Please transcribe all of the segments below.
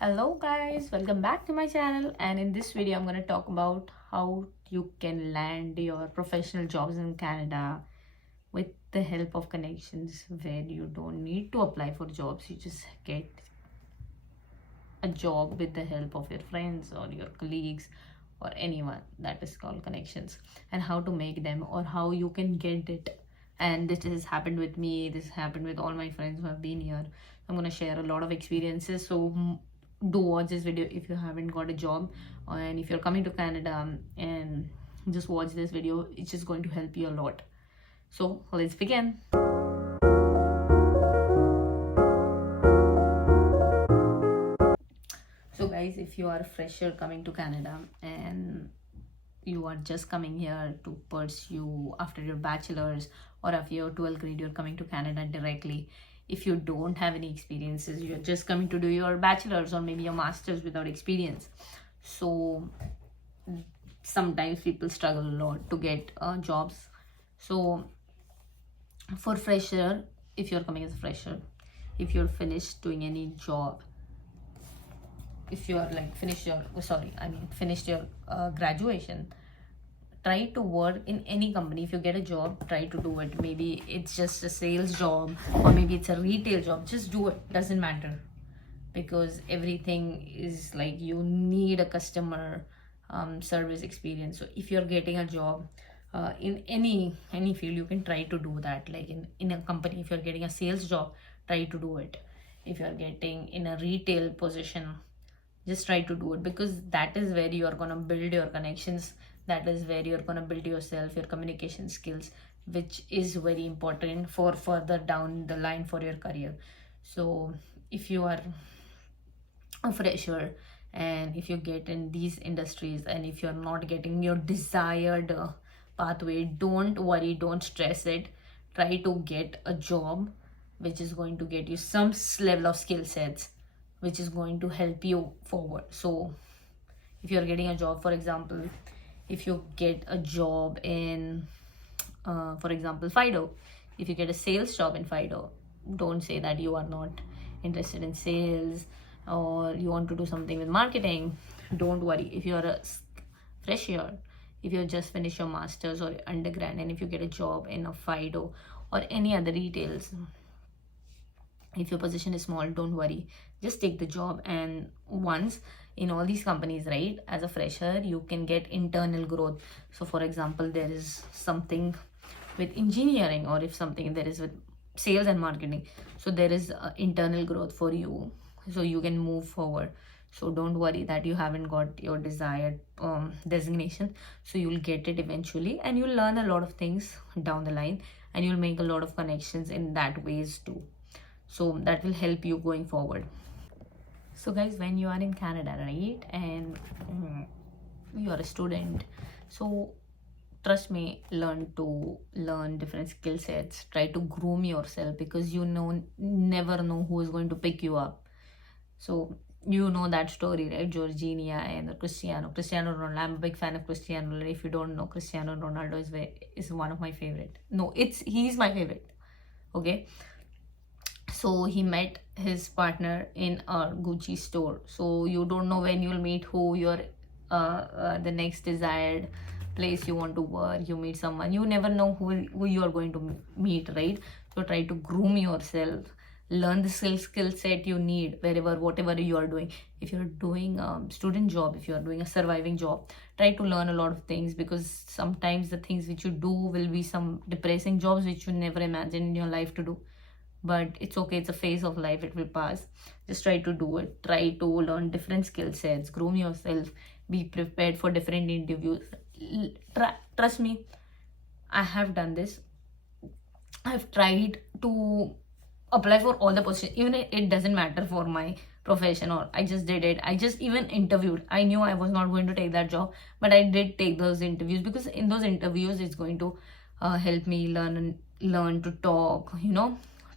Hello guys, welcome back to my channel, and in this video I'm going to talk about how you can land your professional jobs in Canada with the help of connections, where you don't need to apply for jobs. You just get a job with the help of your friends or your colleagues or anyone. That is called connections, and how to make them or how you can get it. And this has happened with me, this happened with all my friends who have been here. I'm going to share a lot of experiences, so do watch this video if you haven't got a job, and if you're coming to Canada, and just watch this video. It's just going to help you a lot. So let's begin. So guys, if you are a fresher coming to Canada and you are just coming here to pursue after your bachelor's, or after your 12th grade you're coming to Canada directly, if you don't have any experiences, you're just coming to do your bachelor's or maybe your master's without experience, so sometimes people struggle a lot to get jobs. So for fresher, if you're coming as a fresher, if you're finished doing any job, if you are like finished your graduation, try to work in any company. If you get a job, try to do it. Maybe it's just a sales job or maybe it's a retail job, just do it. Doesn't matter, because everything is like you need a customer service experience. So if you're getting a job in any field, you can try to do that. Like in a company, if you're getting a sales job, try to do it. If you're getting in a retail position, just try to do it, because that is where you are going to build your connections. That is where you're going to build yourself, your communication skills, which is very important for further down the line for your career. So if you are a fresher and if you get in these industries and if you're not getting your desired pathway, don't worry, don't stress it. Try to get a job which is going to get you some level of skill sets, which is going to help you forward. So if you're getting a job, for example, if you get a job in for example Fido, if you get a sales job in Fido, don't say that you are not interested in sales or you want to do something with marketing. Don't worry. If you're a fresher, if you just finish your masters or undergrad, and if you get a job in a Fido or any other retails, if your position is small, don't worry, just take the job. And once in all these companies, right, as a fresher, you can get internal growth. So for example, there is something with engineering, or if something there is with sales and marketing, so there is internal growth for you, so you can move forward. So don't worry that you haven't got your desired designation. So you'll get it eventually, and you'll learn a lot of things down the line, and you'll make a lot of connections in that ways too. So that will help you going forward. So guys, when you are in Canada, right, and you are a student, so trust me, learn different skill sets. Try to groom yourself, because never know who is going to pick you up. So you know that story, right? Georgina and Cristiano Ronaldo. I'm a big fan of Cristiano Ronaldo. If you don't know, Cristiano Ronaldo is one of my favorite. No, he's my favorite. Okay. So he met his partner in a Gucci store. So you don't know when you'll meet who your the next desired place you want to work. You meet someone, you never know who you are going to meet, right? So try to groom yourself, learn the skill set you need whatever you are doing. If you're doing a student job, if you're doing a surviving job, try to learn a lot of things, because sometimes the things which you do will be some depressing jobs which you never imagined in your life to do. But it's okay, it's a phase of life, it will pass. Just try to do it. Try to learn different skill sets, groom yourself, be prepared for different interviews. Trust me, I have done this. I've tried to apply for all the positions, even it doesn't matter for my profession, or I just did it. I just even interviewed. I knew I was not going to take that job, but I did take those interviews, because in those interviews it's going to help me learn to talk,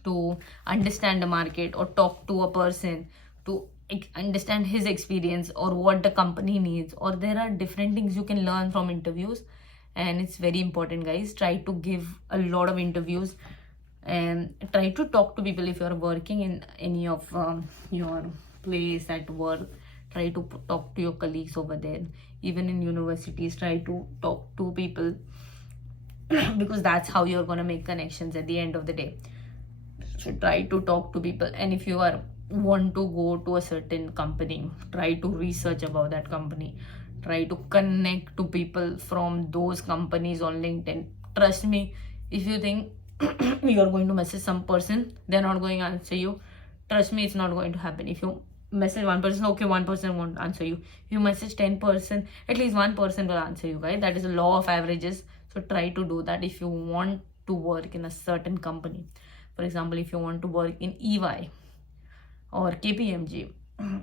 to understand the market, or talk to a person to understand his experience or what the company needs. Or there are different things you can learn from interviews, and it's very important, guys. Try to give a lot of interviews and try to talk to people if you're working in any of your place at work, try to talk to your colleagues over there. Even in universities, try to talk to people because that's how you're going to make connections at the end of the day. So try to talk to people, and if you are want to go to a certain company, try to research about that company, try to connect to people from those companies on LinkedIn. Trust me, if you think you're going to message some person, they're not going to answer you, trust me, it's not going to happen. If you message one person, okay, one person won't answer you. If you message 10%, at least one person will answer you, guys. That is a law of averages. So try to do that if you want to work in a certain company. For example, if you want to work in EY or KPMG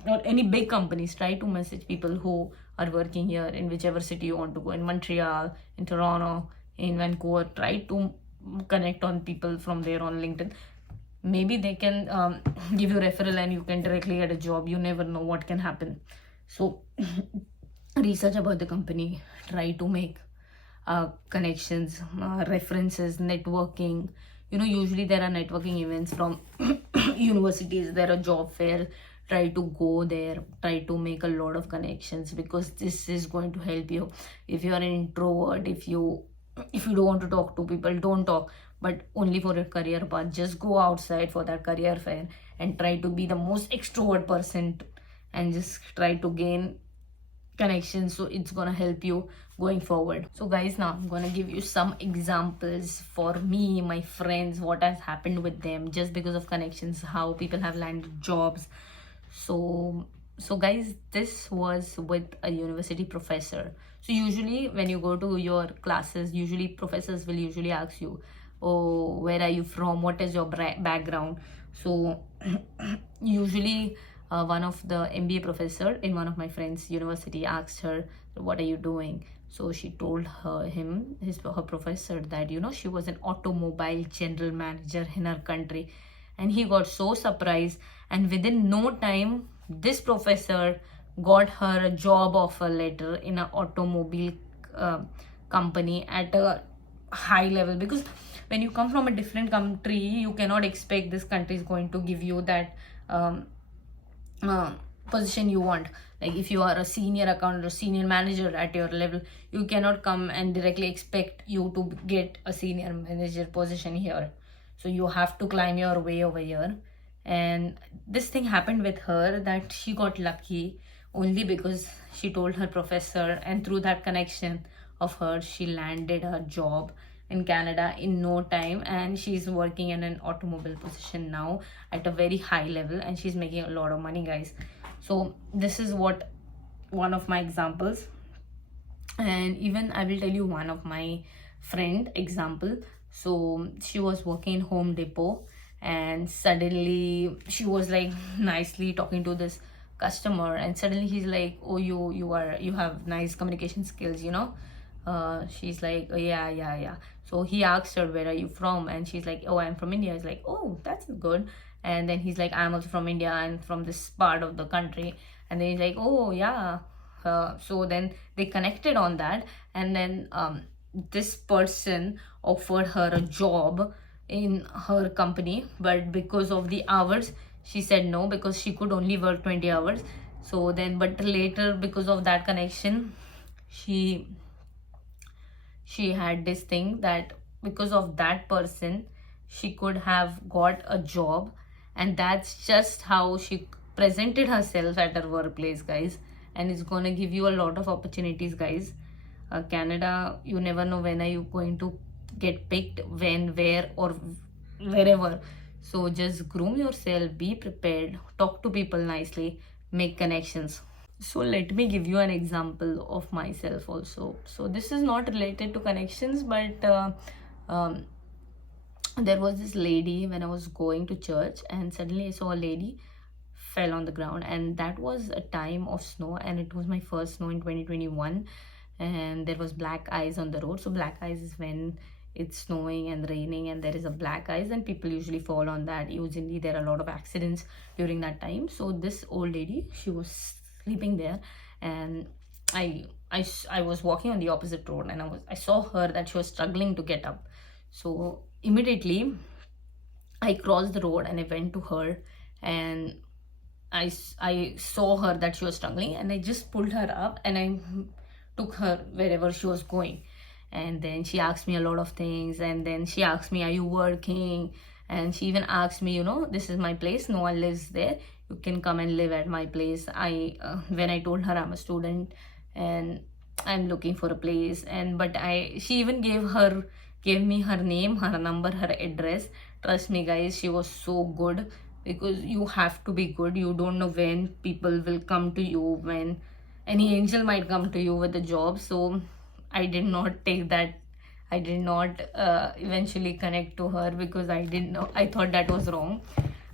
or any big companies, try to message people who are working here in whichever city you want to go, in Montreal, in Toronto, in Vancouver. Try to connect on people from there on LinkedIn. Maybe they can give you referral and you can directly get a job. You never know what can happen. So research about the company, try to make connections, references, networking. Usually there are networking events from universities, there are job fairs. Try to go there, try to make a lot of connections, because this is going to help you. If you are an introvert, if you don't want to talk to people, don't talk, but only for your career path. Just go outside for that career fair and try to be the most extrovert person and just try to gain connections. So it's gonna help you going forward. So guys, now I'm gonna give you some examples for me, my friends, what has happened with them just because of connections, how people have landed jobs. So guys, this was with a university professor. So usually when you go to your classes, usually professors will usually ask you, oh, where are you from, what is your background. So usually one of the MBA professor in one of my friends' university asked her, what are you doing? So she told her professor that she was an automobile general manager in her country, and he got so surprised, and within no time this professor got her a job offer letter in an automobile company at a high level. Because when you come from a different country, you cannot expect this country is going to give you that position you want. Like if you are a senior accountant or senior manager at your level, you cannot come and directly expect you to get a senior manager position here. So you have to climb your way over here. And this thing happened with her, that she got lucky only because she told her professor, and through that connection of her, she landed her job in Canada in no time, and she's working in an automobile position now at a very high level, and she's making a lot of money, guys. So this is what one of my examples. And even I will tell you one of my friend example. So she was working in Home Depot, and suddenly she was like nicely talking to this customer, and suddenly he's like, oh, you have nice communication skills. She's like, oh, yeah. So he asked her, where are you from? And she's like, oh, I'm from India. He's like, oh, that's good. And then he's like, I'm also from India and from this part of the country. And then he's like, oh yeah. So then they connected on that, and then this person offered her a job in her company, but because of the hours she said no, because she could only work 20 hours. So then, but later, because of that connection, she had this thing that because of that person she could have got a job, and that's just how she presented herself at her workplace, guys. And it's gonna give you a lot of opportunities, guys. Canada, you never know when are you going to get picked, when, where, or wherever. So just groom yourself, be prepared, talk to people nicely, make connections. So let me give you an example of myself also. So this is not related to connections, but there was this lady when I was going to church, and suddenly I saw a lady fell on the ground, and that was a time of snow, and it was my first snow in 2021, and there was black ice on the road. So black ice is when it's snowing and raining and there is a black ice, and people usually fall on that. Usually there are a lot of accidents during that time. So this old lady, she was sleeping there, and I was walking on the opposite road, and I saw her that she was struggling to get up. So immediately I crossed the road and I went to her, and I saw her that she was struggling, and I just pulled her up and I took her wherever she was going. And then she asked me a lot of things, and then she asked me, are you working? And she even asked me, this is my place, no one lives there, you can come and live at my place. I When I told her I'm a student and I'm looking for a place, and but she even gave me her name, her number, her address. Trust me guys, she was so good, because you have to be good. You don't know when people will come to you, when any angel might come to you with a job. So I did not take that. I did not eventually connect to her, because I didn't know, I thought that was wrong.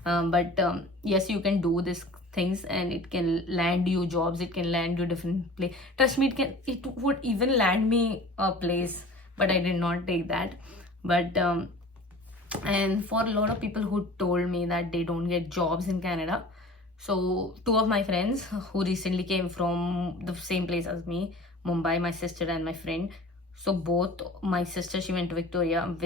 But yes, you can do these things and it can land you jobs, it can land you different place. Trust me, it would even land me a place, but I did not take that. But and for a lot of people who told me that they don't get jobs in Canada, so two of my friends who recently came from the same place as me, Mumbai, my sister and my friend. So both, my sister, she went to Victoria.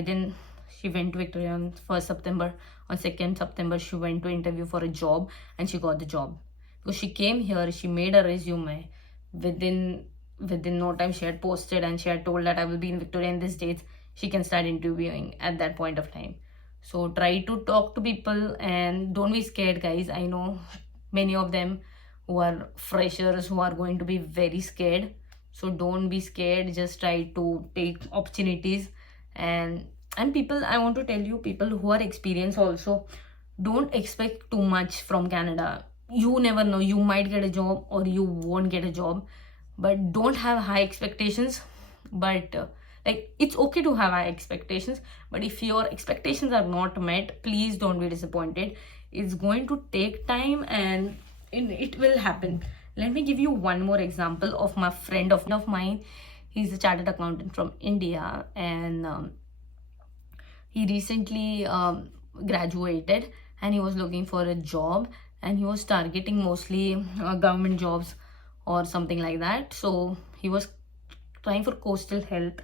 She went to Victoria on 1st September. On 2nd September, she went to interview for a job and she got the job. Because she came here, she made a resume. Within no time, she had posted and she had told that I will be in Victoria in this date. She can start interviewing at that point of time. So try to talk to people and don't be scared, guys. I know many of them who are freshers who are going to be very scared. So don't be scared. Just try to take opportunities. And people, I want to tell you, people who are experienced also, don't expect too much from Canada. You never know. You might get a job or you won't get a job. But don't have high expectations. But like, it's okay to have high expectations, but if your expectations are not met, please don't be disappointed. It's going to take time and it will happen. Let me give you one more example of my friend of mine. He's a chartered accountant from India, and he recently graduated, and he was looking for a job, and he was targeting mostly government jobs or something like that. So he was trying for coastal health,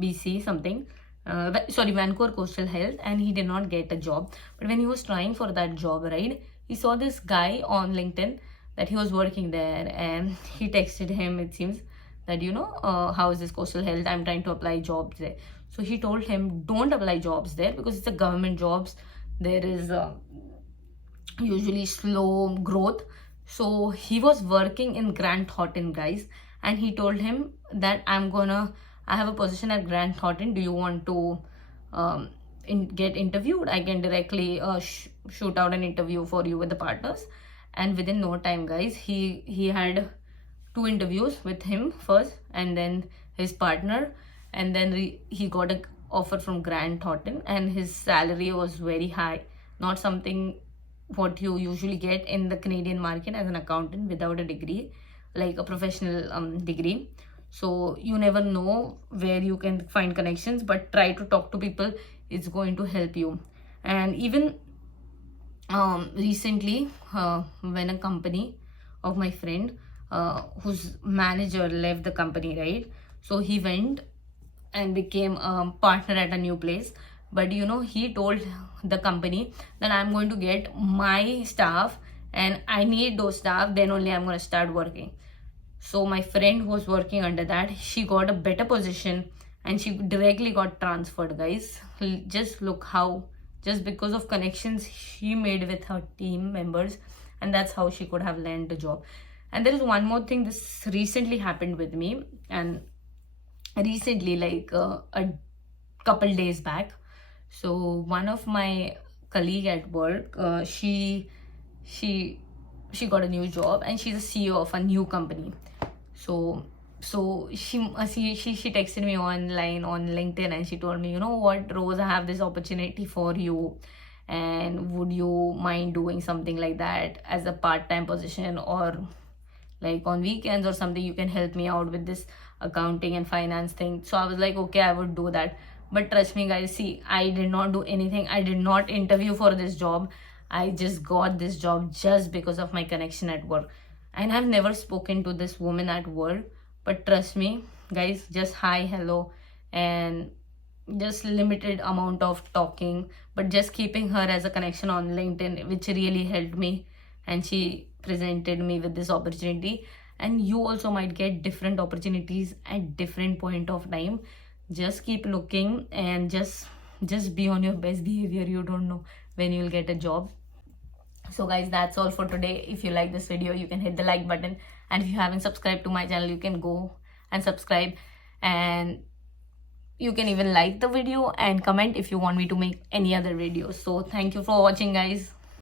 BC something, Vancouver Coastal Health, and he did not get a job. But when he was trying for that job, right, he saw this guy on LinkedIn that he was working there, and he texted him, it seems, that how is this Coastal Health, I'm trying to apply jobs there. So he told him, don't apply jobs there, because it's a government jobs, there is usually slow growth. So he was working in Grant Thornton, guys, and he told him that I have a position at Grant Thornton. Do you want to get interviewed? I can directly shoot out an interview for you with the partners. And within no time, guys, he had 2 interviews with him first, and then his partner, and then he got an offer from Grant Thornton, and his salary was very high, not something what you usually get in the Canadian market as an accountant without a degree, like a professional degree. So you never know where you can find connections, but try to talk to people. It's going to help you. And even recently, when a company of my friend, whose manager left the company, right, so he went and became a partner at a new place. But he told the company that I'm going to get my staff and I need those staff, then only I'm going to start working. So my friend who was working under that, she got a better position and she directly got transferred, guys. Just look how, just because of connections she made with her team members, and that's how she could have landed the job. And there is one more thing, this recently happened with me, and recently, like a couple days back. So one of my colleague at work, she got a new job, and she's a CEO of a new company. So she texted me online on LinkedIn, and she told me, you know what, Rose, I have this opportunity for you, and would you mind doing something like that as a part-time position, or like on weekends or something, you can help me out with this accounting and finance thing. So I was like, okay, I would do that. But trust me, guys, see, I did not do anything. I did not interview for this job. I just got this job just because of my connection at work. And I've never spoken to this woman at work. But trust me, guys, just hi, hello, and just limited amount of talking. But just keeping her as a connection on LinkedIn, which really helped me. and she presented me with this opportunity. And you also might get different opportunities at different point of time. Just keep looking and just be on your best behavior. You don't know when you'll get a job. So guys, that's all for today. If you like this video, you can hit the like button, and if you haven't subscribed to my channel, you can go and subscribe, and you can even like the video and comment if you want me to make any other videos. So thank you for watching, guys.